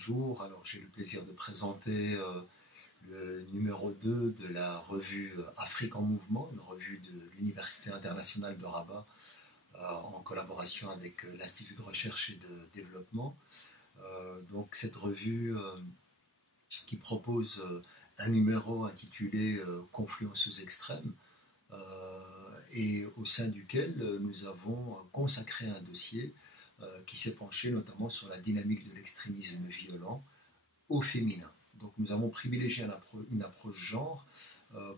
bonjour. Alors, j'ai le plaisir de présenter le numéro 2 de la revue Afrique en mouvement, une revue de l'Université internationale de Rabat en collaboration avec l'Institut de recherche et de développement. Donc, cette revue qui propose un numéro intitulé Confluences extrêmes et au sein duquel nous avons consacré un dossier qui s'est penché notamment sur la dynamique de l'extrémisme violent au féminin. Donc nous avons privilégié une approche genre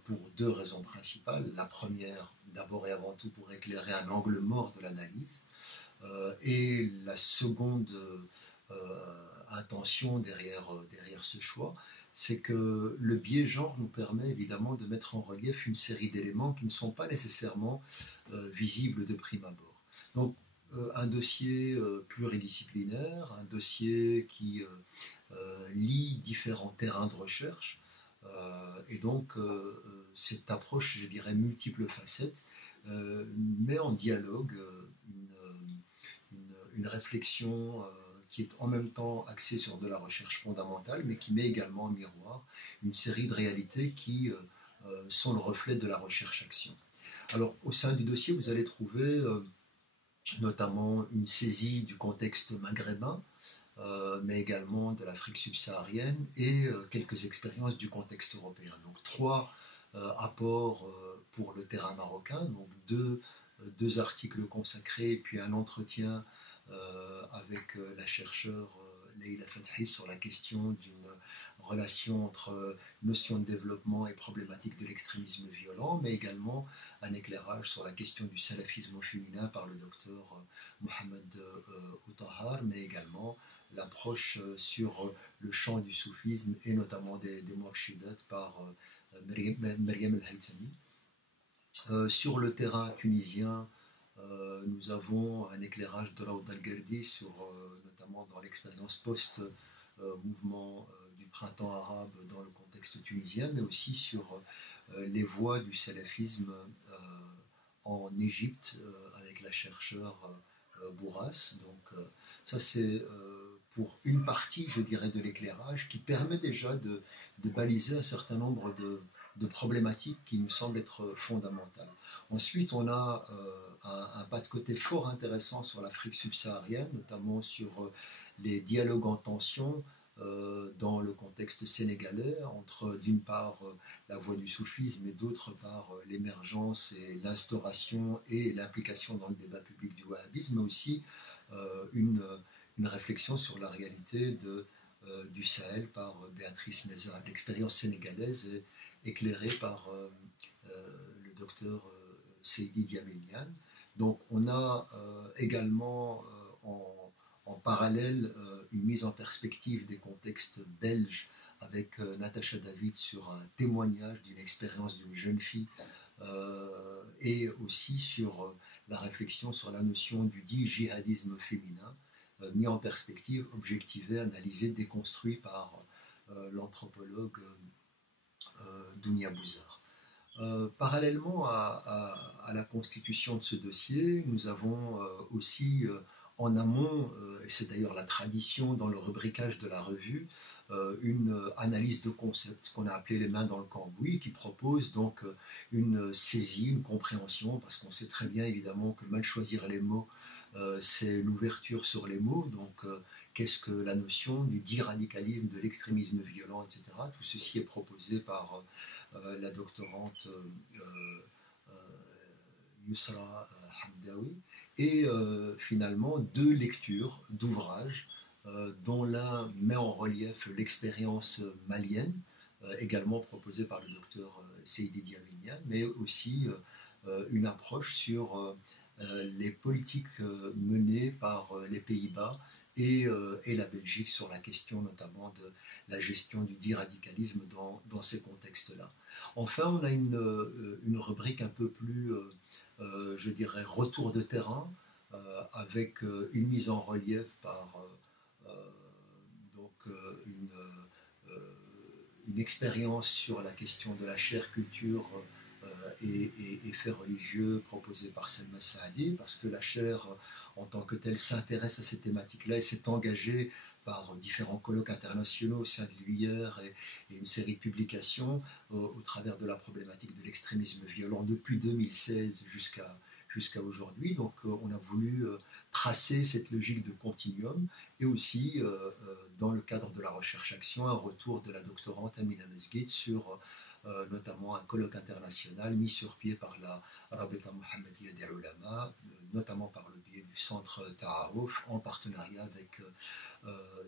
pour deux raisons principales. La première, d'abord et avant tout, pour éclairer un angle mort de l'analyse, et la seconde intention derrière ce choix, c'est que le biais genre nous permet évidemment de mettre en relief une série d'éléments qui ne sont pas nécessairement visibles de prime abord. Donc un dossier pluridisciplinaire, un dossier qui lie différents terrains de recherche, et donc cette approche, je dirais, multiples facettes, met en dialogue une réflexion qui est en même temps axée sur de la recherche fondamentale, mais qui met également en miroir une série de réalités qui sont le reflet de la recherche-action. Alors, au sein du dossier, vous allez trouver notamment une saisie du contexte maghrébin, mais également de l'Afrique subsaharienne et quelques expériences du contexte européen. Donc, trois apports pour le terrain marocain, donc deux articles consacrés, puis un entretien avec la chercheure Leïla Fathi sur la question d'une relation entre notion de développement et problématique de l'extrémisme violent, mais également un éclairage sur la question du salafisme au féminin par le docteur Mohamed Outahar, mais également l'approche sur le champ du soufisme et notamment des Mourchidat par Myriam El-Haytami. Sur le terrain tunisien, nous avons un éclairage de Raoud Al-Gardi notamment dans l'expérience post-mouvement du printemps arabe dans le contexte tunisien, mais aussi sur les voies du salafisme en Égypte avec la chercheure Bourras. Donc ça c'est pour une partie, je dirais, de l'éclairage qui permet déjà de baliser un certain nombre de problématiques qui nous semblent être fondamentales. Ensuite, on a un pas de côté fort intéressant sur l'Afrique subsaharienne, notamment sur les dialogues en tension dans le contexte sénégalais, entre d'une part la voie du soufisme et d'autre part l'émergence et l'instauration et l'implication dans le débat public du wahhabisme, mais aussi une réflexion sur la réalité du Sahel par Béatrice Meza. L'expérience sénégalaise est éclairée par le docteur Seydi Diamelian. Donc on a également en parallèle une mise en perspective des contextes belges avec Natacha David sur un témoignage d'une expérience d'une jeune fille et aussi sur la réflexion sur la notion du dit djihadisme féminin mis en perspective, objectivé, analysé, déconstruit par l'anthropologue Dounia Bouzar. Parallèlement à la constitution de ce dossier, nous avons aussi en amont, et c'est d'ailleurs la tradition dans le rubricage de la revue, une analyse de concept qu'on a appelé les mains dans le cambouis, qui propose donc une saisie, une compréhension, parce qu'on sait très bien évidemment que mal choisir les mots, c'est l'ouverture sur les mots, donc qu'est-ce que la notion du dit radicalisme, de l'extrémisme violent, etc. Tout ceci est proposé par la doctorante Yousra Hamdawi, et finalement deux lectures d'ouvrages dont l'un met en relief l'expérience malienne, également proposée par le docteur Seydi Diamelian, mais aussi une approche sur les politiques menées par les Pays-Bas et la Belgique sur la question notamment de la gestion du dit radicalisme dans ces contextes-là. Enfin, on a une rubrique un peu plus, je dirais, retour de terrain, avec une mise en relief par une expérience sur la question de la chaire culture et faits religieux proposée par Selma Saadi, parce que la chaire en tant que telle s'intéresse à ces thématiques-là et s'est engagée par différents colloques internationaux au sein de l'UIR et une série de publications au travers de la problématique de l'extrémisme violent depuis 2016 jusqu'à aujourd'hui. Donc on a voulu tracer cette logique de continuum et aussi, dans le cadre de la recherche-action, un retour de la doctorante Amina Mesguid sur notamment un colloque international mis sur pied par la Rabita Mohammedia des Ulama, notamment par le biais du centre Ta'arouf, en partenariat avec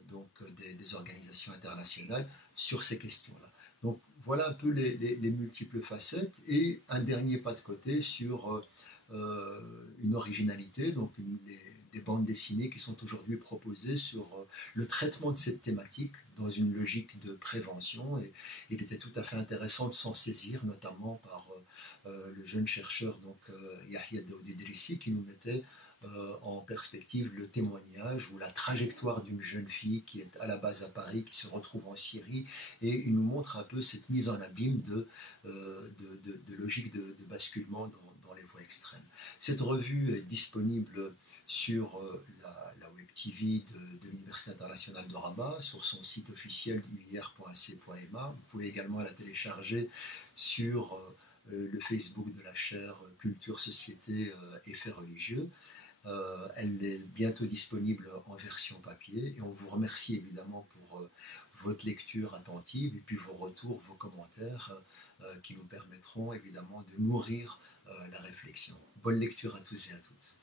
donc des organisations internationales sur ces questions-là. Donc voilà un peu les multiples facettes et un dernier pas de côté sur une originalité, donc des bandes dessinées qui sont aujourd'hui proposées sur le traitement de cette thématique dans une logique de prévention. Et il était tout à fait intéressant de s'en saisir, notamment par le jeune chercheur donc, Yahya Daoudi Drissi, qui nous mettait en perspective le témoignage ou la trajectoire d'une jeune fille qui est à la base à Paris, qui se retrouve en Syrie, et il nous montre un peu cette mise en abîme de logique de basculement dans les voies extrêmes. Cette revue est disponible sur la web TV de l'Université internationale de Rabat, sur son site officiel uir.ac.ma. Vous pouvez également la télécharger sur le Facebook de la chaire Culture, Société et Faits religieux. Elle est bientôt disponible en version papier et on vous remercie évidemment pour votre lecture attentive et puis vos retours, vos commentaires qui nous permettront évidemment de nourrir la réflexion. Bonne lecture à tous et à toutes.